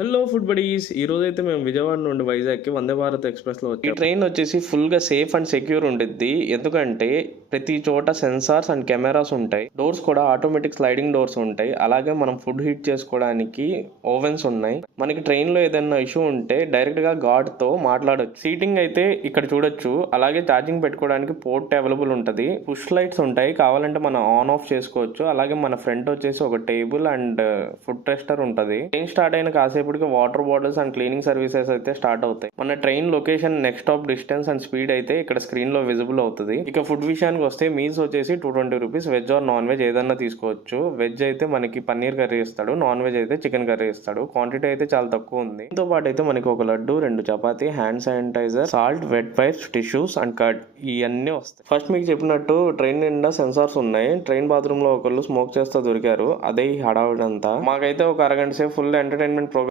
Hello food buddies. ఈ రోజైతే మేము విజయవాడ నుండి వైజాగ్కి వందే భారత్ ఎక్స్ప్రెస్లో వచ్చాం. ఈ ట్రైన్ వచ్చేసి ఫుల్గా సేఫ్ అండ్ సెక్యూర్ ఉండిద్ది. ఎందుకంటే ప్రతి చోట సెన్సార్స్ అండ్ కెమెరాస్ ఉంటాయి. డోర్స్ కూడా ఆటోమేటిక్ స్లైడింగ్ డోర్స్ ఉంటాయి. అలాగే మనం ఫుడ్ హీట్ చేసుకోవడానికి ఓవెన్స్ ఉన్నాయి. మనకి ట్రైన్లో ఏదైనా ఇష్యూ ఉంటే డైరెక్ట్గా గార్డ్తో మాట్లాడొచ్చు. సీటింగ్ అయితే ఇక్కడ చూడొచ్చు. అలాగే ఛార్జింగ్ పెట్టుకోవడానికి పోర్ట్ అవైలబుల్ ఉంటుంది. పుష్ లైట్స్ ఉంటాయి, కావాలంటే మనం ఆన్ ఆఫ్ చేసుకోవచ్చు. అలాగే మన ఫ్రంట్ వచ్చేసి ఒక టేబుల్ అండ్ ఫుడ్ టెస్టర్ ఉంటుంది. ట్రైన్ స్టార్ట్ అయిన కాసేపు water bottles and cleaning services అయితే స్టార్ట్ అవుతాయి. మన train location, next stop distance and speed అయితే ఇక్కడ స్క్రీన్ లో విజిబుల్ అవుతుంది. ఇక ఫుడ్ విషయానికి వస్తే మీల్స్ వచ్చేసి 220 rupees. Veg or non veg ఏదన్నా తీసుకోవచ్చు. వెజ్ అయితే మనకి పన్నీర్ కర్రీ ఇస్తాడు, నాన్ వెజ్ అయితే చికెన్ కర్రీ ఇస్తాడు. క్వాంటిటీ అయితే చాలా తక్కువ ఉంది. దీంతో పాటు అయితే మనకి ఒక laddu, 2 chapati, hand sanitiser, salt, wet wipes, tissues and cut ఇవన్నీ వస్తాయి. ఫస్ట్ మీకు చెప్పినట్టు ట్రైన్ నిండా సెన్సార్స్ ఉన్నాయి. ట్రైన్ బాత్రూమ్ లో ఒకళ్ళు స్మోక్ చేస్తూ దొరికారు. అదే ఈ హడావిడంతా. మాకైతే ఒక అరగంట సేపు ఫుల్ ఎంటర్టైన్మెంట్ ప్రోగ్రామ్